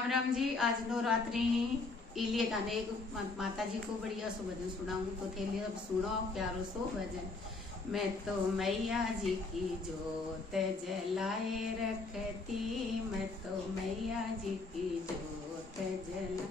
राम राम जी। आज नवरात्रि इलिए गाने एक माता जी को बढ़िया सो भजन सुनाऊंगी तो थे लिए अब सुनो प्यारो सो भजन। मैं तो मैया जी की जोत जलाए रखती, मैं तो मैया जी की जोत जला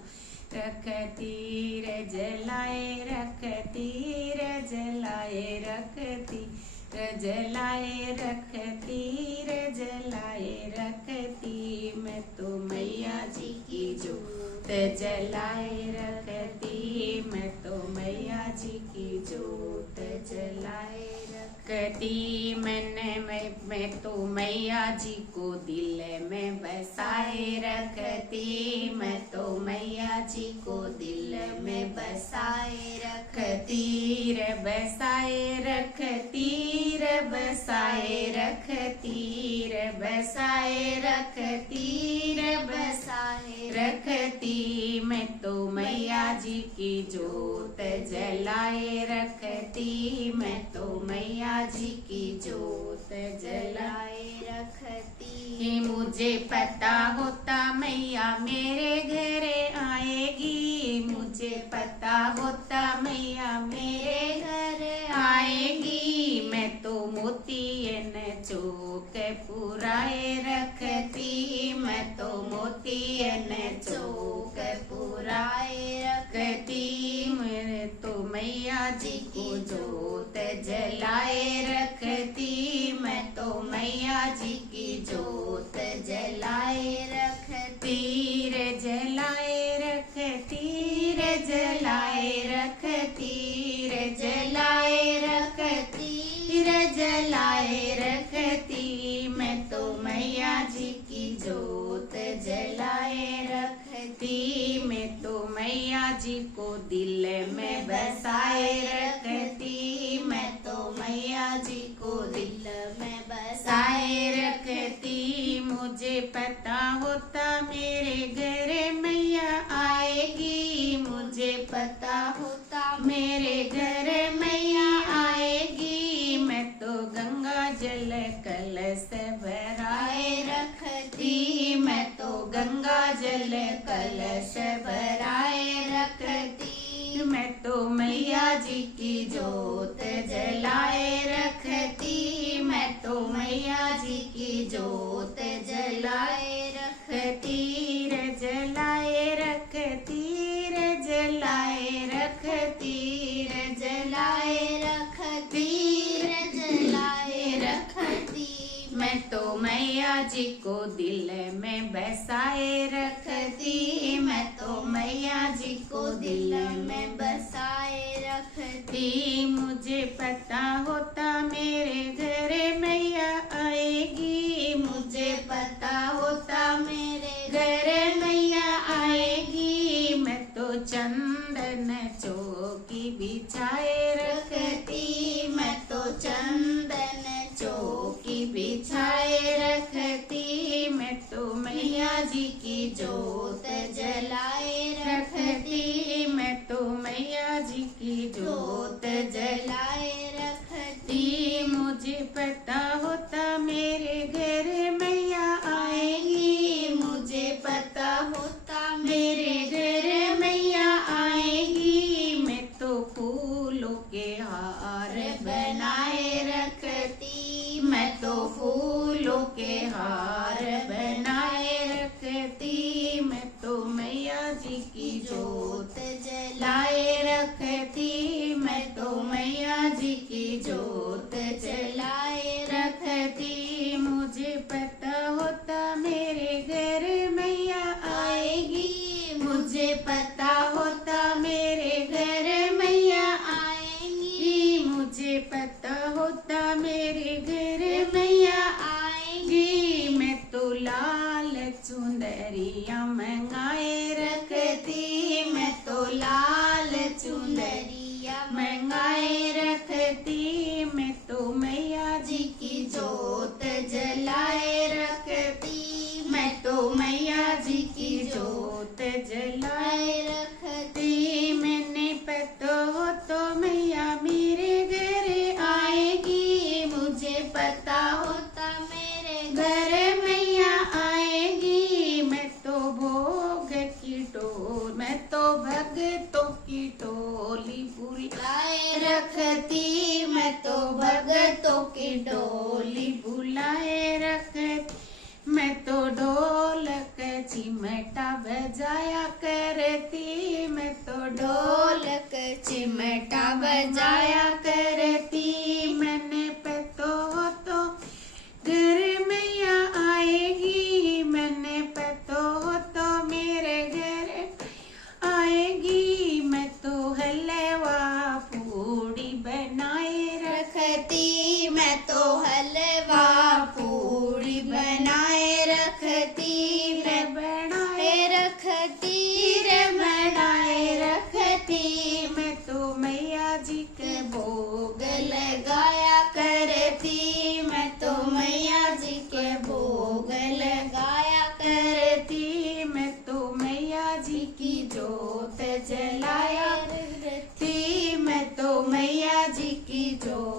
रखती रे, जलाए रखती रे, जलाए रखती रे, जलाए रखती रे, जलाए रखती। मैं तो मैया जी की जोत जलाए रखती, मैं तो मैया जी की जोत जलाए रखती। मैं तो मैया जी को दिल में बसाए रखती, मैं तो मैया जी को दिल में बसाए रखती रे, बसाए रखती रे, बसाए रखती रे, बसाए रखती रे, बसाए रखती। मैं तो मैया जी की जोत जलाए रखती, मैं तो मैया जी की जोत जलाए रखती। मुझे पता होता मैया मेरे घरे आएगी, मुझे पता होता मैया मेरे घर आएगी। मैं तो मोतियन चौक पुराए रखती, मैं तो मोतियन चौक पुराए रखती। मेरे तो मैया जी को जोत जलाए रखती, मैं तो मैया जी की जोत जलाए रखती रे, जलाए रखती रे, जलाए रखती रे, जलाए रखती रे, जलाए रखती। मैं तो मैया जी की जोत जलाए रखती, मैं तो मैया जी को दिल में बसाए रखती, मैं तो मैया जी को दिल में बसाए रखती। मुझे पता होता मेरे घर मैया आएगी, मुझे पता होता मेरे घर मैया आएगी। मैं तो गंगा जल कलश भराए रखती, मैं तो गंगा जल कलश भराए रखती। मैं तो मैया जी की जोत जलाए रखती, मैं तो मैया जी की जोत जलाए रखती रे, जलाए रखती रे, जलाए रखती रे, जलाए रखती रे, जलाए रखती। मैं तो मैया जी को दिल में बसाए रखती, मैं तो मैया जी को दिल में बसाए रखती। मुझे पता होता मेरे घर मैया आएगी, मुझे पता होता मेरे घर मैया आएगी। मैं तो चंदन चौकी बिछाए रखती, मैं तो चंदन चौकी बिछाए रखती। मैं तो मैया जी की जोत जलाए रखती, मैं तो मैया जी की जोत जलाए रखती। मुझे पता होता मेरे घर मैया आएगी, मुझे पता होता मेरे घर मैया आएगी। मैं तो फूलों के हार बनाए रखती, मैं तो फूलों के हार बनाए रखती। मैं तो मैया जी की जोत जलाए रखती, मैं तो मैया जी की जोत जलाए रखती। मुझे पता होता मेरे घर मैया आएगी, मुझे पता होता मेरे घर मैया आएगी। मुझे पता होता मेरे घर मैया आएगी। मैं तो लाल चुंदरिया मंगाए रखती, मैं तो लाल चुंदरिया मंगाए रखती। मैं तो मैया जी की जोत जलाए रखती, मैं तो मैया जी की जोत जलाए रखती। मैंने पता हो तो मैया मेरे घर आएगी, मुझे पता होता मेरे घर मैया आएगी। मैं तो भोर चिमटा बजाया करती, मैं तो ढोलक चिमटा बजाया करती। मैंने पे तो घर मैया आएगी, मैंने पे तो मेरे घर आएगी। मैं तो हलवा पूड़ी बनाए रखती, मैं तो हलवा पूड़ी बनाए रखती, रे बनाए रखती, रे बनाए रखती। मैं तो मैया जी के भोग लगाया करती, मैं तो मैया जी के भोग लगाया करती। मैं तो मैया जी की जोत जलाया करती, मैं तो मैया जी की जोत